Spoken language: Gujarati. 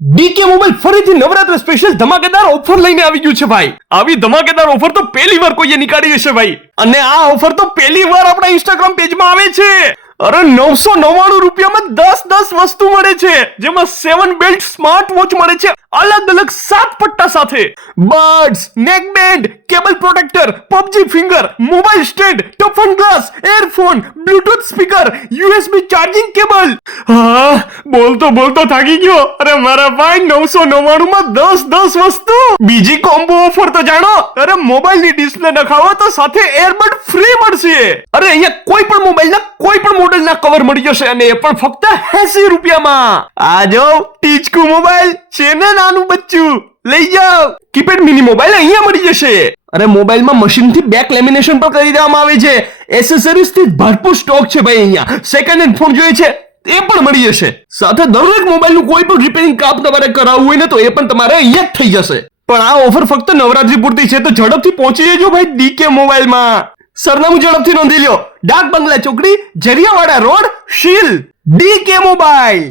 ડીકે મોબાઈલ ફરીથી નવરાત્ર સ્પેશિયલ ધમાકેદાર ઓફર લઈને આવી ગયું છે ભાઈ. આવી ધમાકેદાર ઓફર તો પહેલી વાર કોઈએ નીકાળી હશે ભાઈ. અને આ ઓફર તો પહેલી વાર આપણા ઇન્સ્ટાગ્રામ પેજમાં આવે છે. અરે 999 રૂપિયામાં 10 વસ્તુ મળે છે, જેમાં 7 બેલ્ટ સ્માર્ટ વોચ મળે છે અલગ અલગ 7 પટ્ટા સાથે, બર્ડ્સ, નેક band, cable protractor, PUBG finger, mobile stand, toughen glass, earphone, Bluetooth speaker, USB charging cable. હા, બોલતો થાકી ગયો. અરે મારા ભાઈ 999 માં 10 વસ્તુ. બીજી કોમ્બો ઓફર તો જાણો. અરે મોબાઈલની ડિસ્પ્લે નખાવો તો સાથે એરબડ ફ્રી મળશે. અરે અહીંયા કોઈ પણ મોબાઈલના કોઈ પણ મોડેલના કવર મળી જશે, અને એ પણ ફક્ત 80 રૂપિયામાં. આ જો ટીચકુ મોબાઈલ છે ને, નાનું બચ્ચું, લઈ જાઓ. કીપેડ મિની મોબાઈલ અહીંયા મળી જશે. અરે મોબાઈલમાં મશીનથી બેક લેમિનેશન પણ કરી દેવામાં આવે છે. એસેસરીઝ થી ભરપૂર સ્ટોક છે ભાઈ. અહીંયા સેકન્ડ હેન્ડ ફોન જોઈએ છે એ પણ મળી જશે. સાથે દરેક મોબાઈલનું કોઈ પણ રિપેરિંગ કામ તમારે કરાવવું હોય ને તો એ પણ તમારે અહીંયા જ થઈ જશે. પણ આ ઓફર ફક્ત નવરાત્રી પૂરતી છે, તો ઝડપથી પહોંચી જજો ભાઈ ડીકે મોબાઈલમાં. સરનામું ઝડપથી નોંધી લો. ડાક બંગલા ચોકડી, જરિયાવાડા રોડ, શીલ. DK mobile.